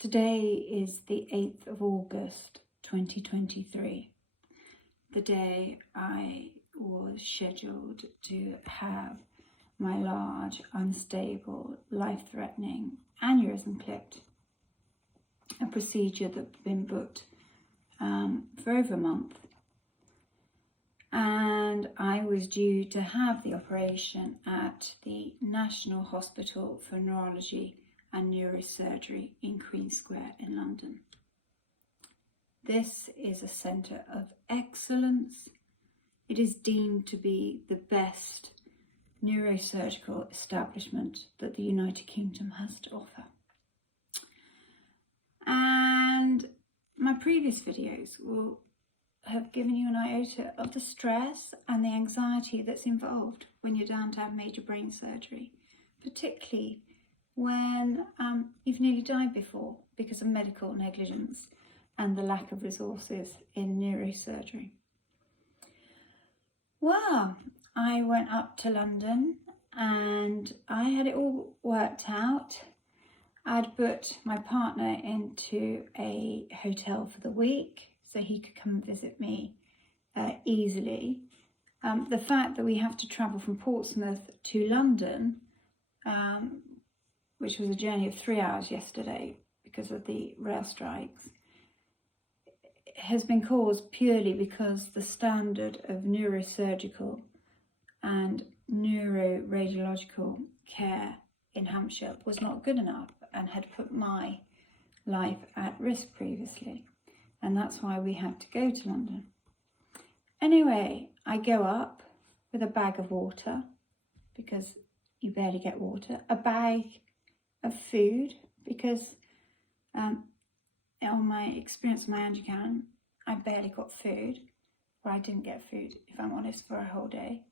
Today is the 8th of August 2023, the day I was scheduled to have my large, unstable, life-threatening aneurysm clipped, a procedure that's been booked for over a month. And I was due to have the operation at the National Hospital for Neurology and Neurosurgery in Queen Square in London. This is a centre of excellence. It is deemed to be the best neurosurgical establishment that the United Kingdom has to offer. And my previous videos will have given you an iota of the stress and the anxiety that's involved when you're down to have major brain surgery, particularly when you've nearly died before because of medical negligence and the lack of resources in neurosurgery. Well, I went up to London and I had it all worked out. I'd put my partner into a hotel for the week so he could come and visit me easily. The fact that we have to travel from Portsmouth to London, which was a journey of 3 hours yesterday because of the rail strikes, has been caused purely because the standard of neurosurgical and neuroradiological care in Hampshire was not good enough and had put my life at risk previously. And that's why we had to go to London. Anyway, I go up with a bag of water because you barely get water, a bag of food because on my experience of my angiogram, I barely got food, or I didn't get food, if I'm honest, for a whole day.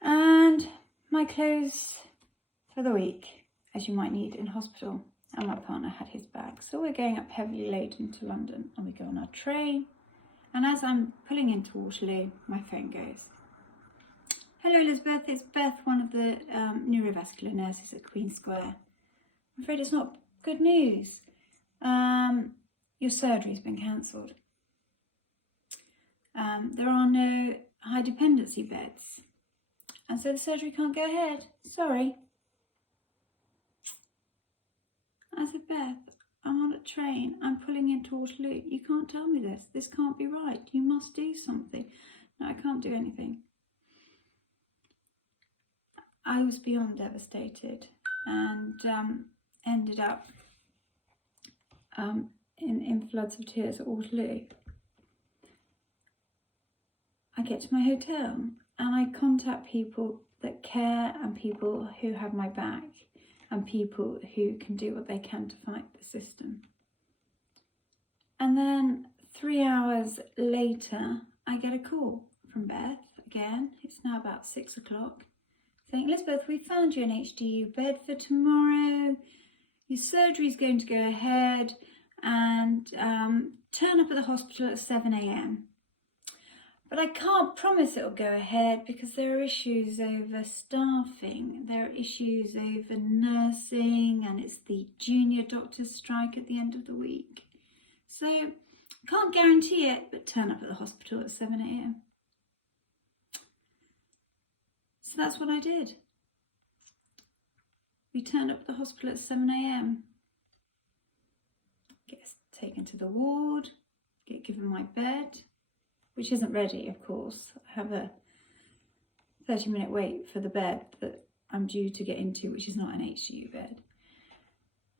And my clothes for the week, as you might need in hospital. And my partner had his bag. So we're going up heavily laden to London and we go on our train. And as I'm pulling into Waterloo, my phone goes. Hello Elizabeth, it's Beth, one of the neurovascular nurses at Queen Square. I'm afraid it's not good news. Your surgery's been cancelled. There are no high dependency beds. And so the surgery can't go ahead. Sorry. I said, Beth, I'm on a train. I'm pulling into Waterloo. You can't tell me this. This can't be right. You must do something. No, I can't do anything. I was beyond devastated and ended up in floods of tears at Waterloo. I get to my hotel and I contact people that care and people who have my back and people who can do what they can to fight the system. And then 3 hours later, I get a call from Beth again. It's now about 6 o'clock, saying, Elizabeth, we found you an HDU bed for tomorrow. Your surgery is going to go ahead and turn up at the hospital at 7 a.m. But I can't promise it'll go ahead because there are issues over staffing, there are issues over nursing, and it's the junior doctor's strike at the end of the week. So I can't guarantee it, but turn up at the hospital at 7 a.m. So that's what I did. We turned up at the hospital at 7 a.m. Get taken to the ward, get given my bed, which isn't ready, of course. I have a 30-minute wait for the bed that I'm due to get into, which is not an HDU bed.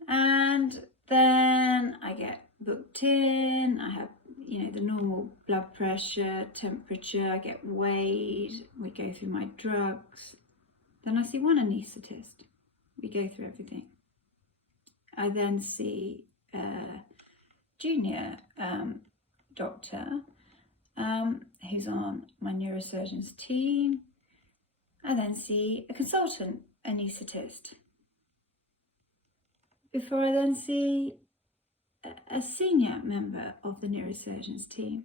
And then I get booked in. I have, the normal blood pressure, temperature. I get weighed. We go through my drugs. Then I see one anaesthetist. We go through everything. I then see a junior doctor who's on my neurosurgeon's team. I then see a consultant anaesthetist before I then see a senior member of the neurosurgeon's team.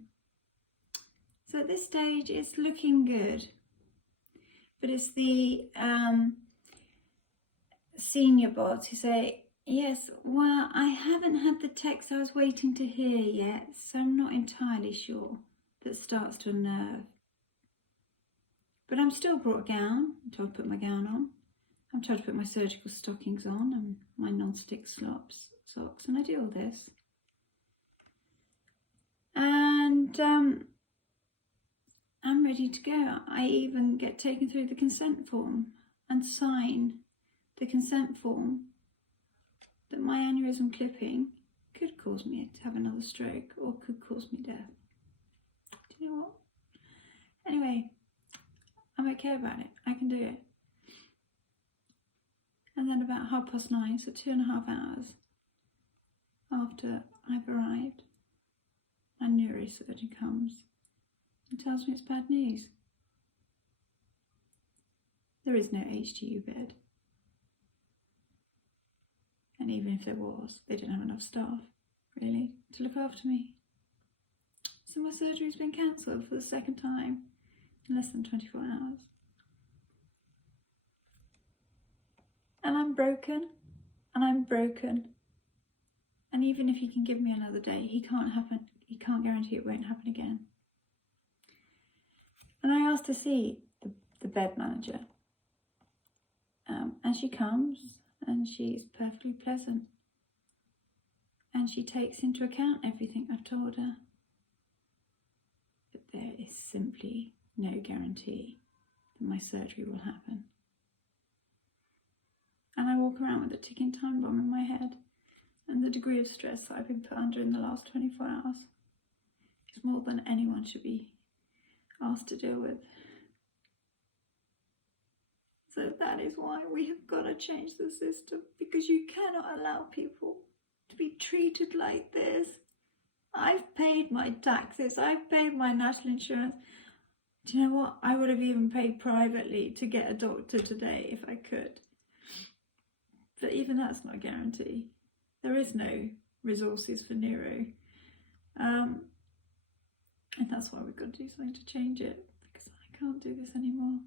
So at this stage it's looking good, but it's the senior bods who say, Yes, well, I haven't had the text I was waiting to hear yet, so I'm not entirely sure. That starts to unnerve. But I'm still brought a gown. I'm told to put my gown on. I'm told to put my surgical stockings on and my non-stick socks, and I do all this. And I'm ready to go. I even get taken through the consent form and sign the consent form that my aneurysm clipping could cause me to have another stroke or could cause me death. Do you know what? Anyway, I'm okay about it. I can do it. And then about 9:30, so 2.5 hours after I've arrived, my neurosurgeon comes and tells me it's bad news. There is no HDU bed. And even if there was, they didn't have enough staff, really, to look after me. So my surgery's been cancelled for the second time in less than 24 hours. And I'm broken, and I'm broken. And even if he can give me another day, he can't guarantee it won't happen again. And I asked to see the bed manager. And she comes, and she's perfectly pleasant. And she takes into account everything I've told her. But there is simply no guarantee that my surgery will happen. And I walk around with a ticking time bomb in my head, and the degree of stress that I've been put under in the last 24 hours is more than anyone should be asked to deal with. So that is why we have got to change the system, because you cannot allow people to be treated like this. I've paid my taxes, I've paid my national insurance. Do you know what? I would have even paid privately to get a doctor today if I could. But even that's not a guarantee. There is no resources for neuro. And that's why we've got to do something to change it, because I can't do this anymore.